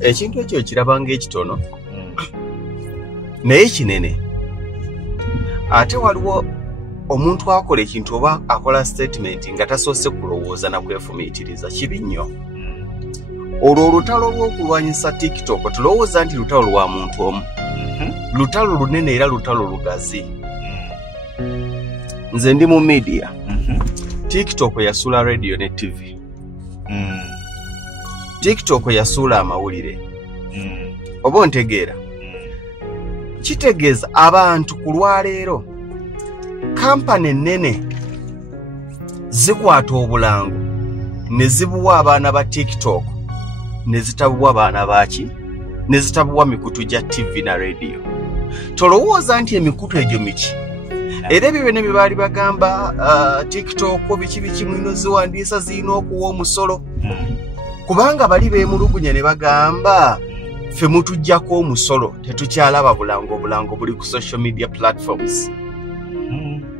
Ekintu ekyo kirabanga ekitono naye kinene. Ate waliwo omuntu akola ekintu oba akola statement nga tasoose kulowooza na kwefumiitiriza kibi nnyo. Olwo olutalo lw'okulwanyisa TikTok tulowooza nti lutalo lwa muntu omu. Lutalo lunene era lutalo lugazi. Nze ndi mu media. TikTok yasula radio ne TV. TikTok yasula amawulire. Oba ontegeera. Kitegeeza abantu ku lwaleero kampani ennene zikwata obulango ne zibuwa abaana ba TikTok ne zitabuwa abaana baki ne zitabuwa mikutu gya TV na radio. Tolowooza nti emikutu egyo miki. Era ebyo byonna bye baali bagamba TikTok biki mwino ziwandiisa zirina okuwa omusolo. Kubanga bali beemulugunya ne bagamba ffe mutujjako omusolo tetukyalaba bulango buli ku social media platforms.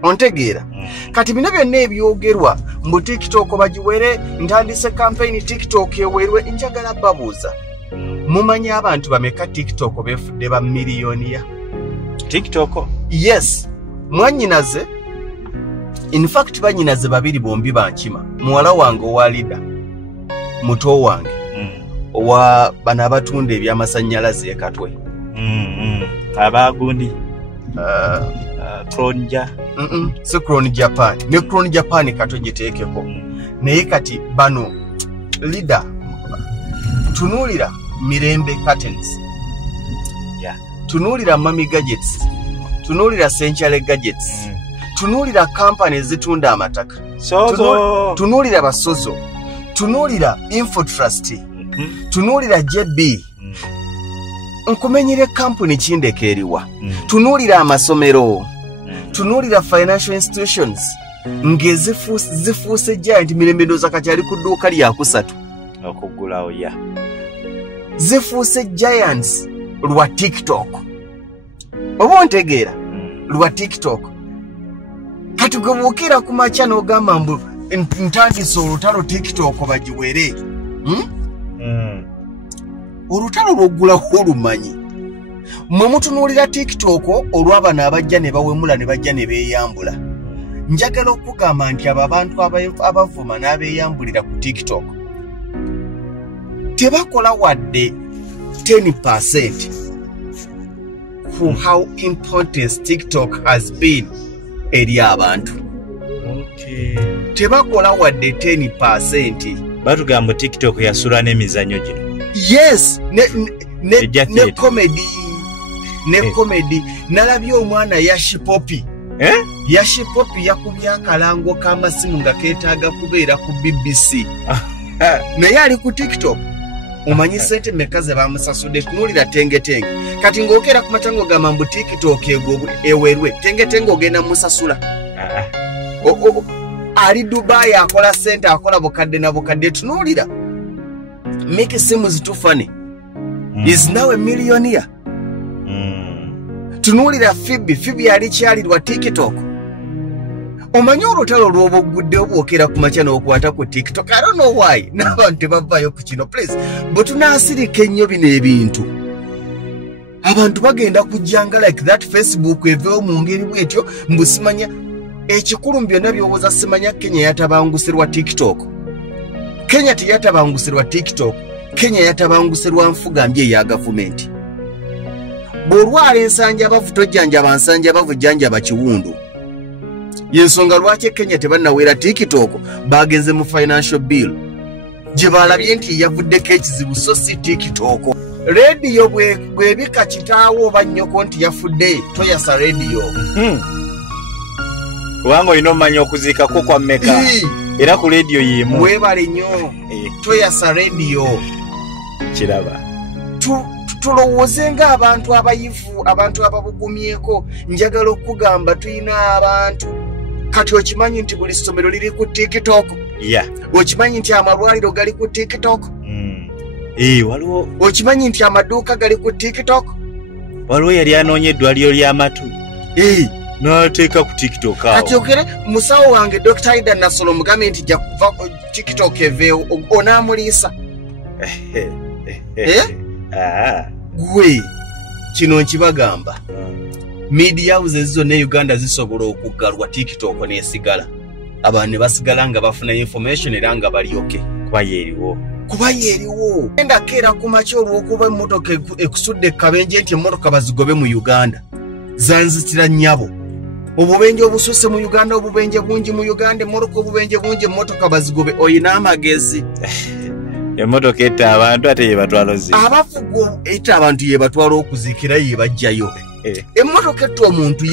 Ontegeera. Kati bino byonna ebyogerwa mbu TikTok bagiwere ntandise campaign TikTok ewerwe njagala babuuza. Mumanyi abantu bameka TikTok befudde ba miliyoni ya TikTok? Yes. Mwanyinaze. In fact banyinaze babiri bombi bankima. Muwala wange owa leader. Muto wange. Owa bana abatunda ebyamasannyalaze e Katwe. Abagundi. Kronja. Si Kron Japan. Ne Kron Japan Katwe giteekeko. Naye kati bano leader tunulira Mirembe Curtains. Yeah. Tunulira Mami Gadgets. Tunulira Century Gadgets. Tunulira company zitunda amataka. Sozo. Tunulira basozo. Tunulira Infotrust. Tunulira JB. Nkumenyere company kindekeriwa. Tunulira amasomero. Tunulira financial institutions. Zifuuse giant Mirembe ndoza kakyali ku dduuka lya kusatu. Okugulawo ya. Zifuuse giants lwa TikTok. Oba ontegeera lwa TikTok. Kati gwebuukira ku makya n'ogamba mbu ntandise olutalo TikTok bagiwere. Olutalo lw'oggulawo olumanyi. Mwe mutunuulira TikTok olw'abano abajja ne bawemula ne bajja ne beeyambula. Njagala okugamba nti abo abantu abavuma n'abeeyambulira ku TikTok tebakola wadde 10% for how important TikTok has been eri abantu. Okay. Tebakola wadde 10%. Batugamba TikTok yasula n'emizannyo gino. Yes, ne comedy. Ne comedy. Nalabye omwana Yashi Poppy. Yashi Poppy yakubye akalango k'amasimu nga keetaaga kubeera ku BBC. Naye ali ku TikTok. Omanyi sente mekaze bamusasudde tunulira tenge. Kati ng'okera ku matango gamba mbu TikTok ewerwe tenge ogenda musasula. Ali Dubai akola sente akola bukadde na bukadde tunulira. Make simu zitufane. Is now a millionaire. Tunulira Phoebe ali kyali lwa TikTok. Omanyi olutalo lw'obugudde obwokera ku makya n'okwata ku TikTok. I don't know why. N'abantu tebavaayo ku kino. Please. Bwe tunaasirika ennyo bino ebintu. Abantu bagenda kujjanga like that Facebook eveewo mu ngeri bwetyo mbu simanya ekikulu mu byonna by'owooza simanya Kenya yatabangusirwa TikTok. Kenya teyatabangusirwa TikTok. Kenya yatabangusirwa nfuga mbi eya gavumenti. Bw'olwala ensanja bavu tojjanjaba nsanja bavu jjanjaba kiwundu. Yensonga lwaki Kenya tebannawera TikTok bagenze mu financial bill. Gye balabye nti yavuddeko ekizibu so si TikTok. Radio bwebika kitaawo oba nnyoko nti yafudde toyasa radio. Kubanga olina omanya okuziikako kwa mmeka. Era ku radio y'emu. Weebale nnyo. Toyasa radio. Kiraba. Tulowooze ng'abantu abayivu, abantu ababugumyeko. Njagala okugamba tulina abantu. Kati okimanyi nti buli ssomero liri ku TikTok. Yeah. Okimanyi nti amalwaliro gali ku TikTok. Waliwo. Okimanyi nti amaduuka gali ku TikTok. Waliwo yali anoonya eddwaliro ly'amatu. N'ateeka ku TikTok awo. Kati okere musawo wange Dr. Ida Nasolo mugambe nti jja kuva TikTok eveewo onaamuliisa. Gwe kino nkibagamba. Media houses zonna Uganda zisobola okuggalwa TikTok n'esigala. Abantu ne basigala nga bafuna information era nga bali okay. Kuba yeriwo. Enda kera ku makya olw'okuba emmotoka ekusudde kabenje nti emmotoka bazigobe mu Uganda. Zanzitira nnyabo. Obubenje obususse mu Uganda, obubenje bungi mu Uganda, emmotoka obubenje bungi emmotoka bazigobe. Oyina amagezi. Emmotoka etta abantu ate ye batwala zi. Abafugo etta abantu ye batwala okuziikira ye bajjayo. Emmotoka etta omuntu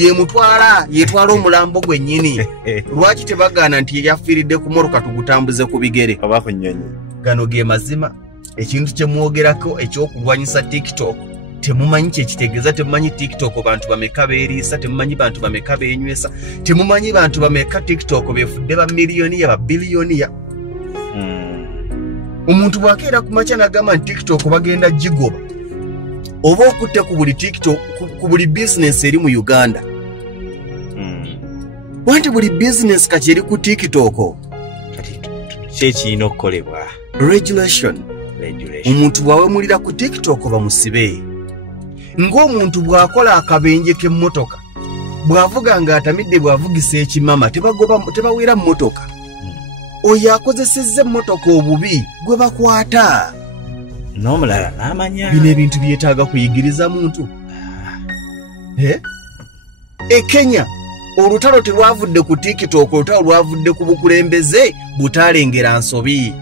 yetwala omulambo gwennyini. Lwaki tebagaana nti yafiiridde ku mmotoka tugutambuze ku bigere? Oba ku nnyonyi. Gano ge mazima. Ekintu kye mwogerako ekyokulwanyisa TikTok. Temumanyi kyekitegeeza, temumanyi TikTok bantu bameka beeriisa, temumanyi bantu bameka beenywesa, temumanyi bantu bameka TikTok beefudde ba miliyoniya ba biliyoniya. Omuntu bw'akeera ku makya n'agamba nti TikTok bagenda gigoba. Oba okutte ku buli TikTok ku buli business eri mu Uganda. Wanti buli business kati eri ku TikTok. Kyekirina okukolebwa. Regulation. Omuntu bw'awemulira ku TikTok bamusibe. Ng'omuntu bw'akola akabenje k'emmotoka, bw'avuga ng'atamidde bw'avugisa ekimama tebawera mmotoka. Oyo akozesezza emmotoka obubi gwe bakwata. N'omulala n'amanya. Bino ebintu byetaaga kuyigiriza muntu. Kenya olutalo terwavudde ku TikTok, olutalo lwavudde ku bukulembeze butaalengera nsobi.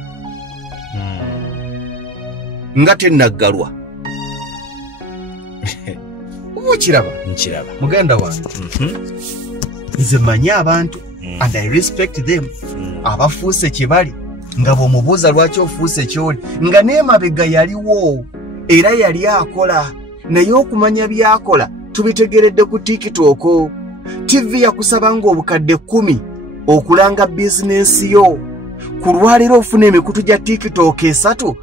Nga tennaggalwa. Okiraba? Nkiraba. Muganda wange. Nze manyi abantu and I respect them. Abafuuse kye bali nga bw'omubuuza lwaki ofuuse ky'oli nga n'emabega yaliwo era yali akola, naye okumanya by'akola tubitegeredde ku TikTok. TV yakusaba ng'obukadde 10 okulanga bizinensi yo. Ku lwaliro ofuna emikutu gya TikTok 3,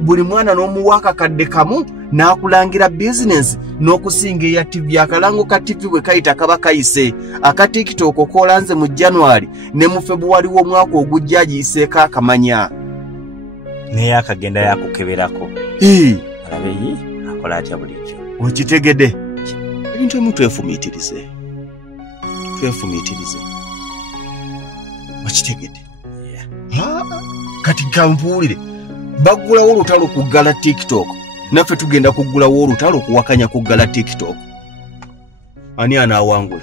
buli mwana n'omuwa akakadde kamu n'akulangira bizinensi n'okusinga eya TV. Akalango ka TV bwe kayita kaba kayise. Aka TikTok koolanze mu January ne mu February w'omwaka ogujja agiyiseeko akamanya. Naye akagenda yakukeberako. Alabe ye akola atya bulijjo. Okitegedde? Ebintu ebimu twefumiitirize. Okitegedde? Kati kampuulire. Baggulawo olutalo kuggala TikTok. Naffe tugenda kuggulawo olutalo kuwakanya kuggala TikTok. Ani anaawangula?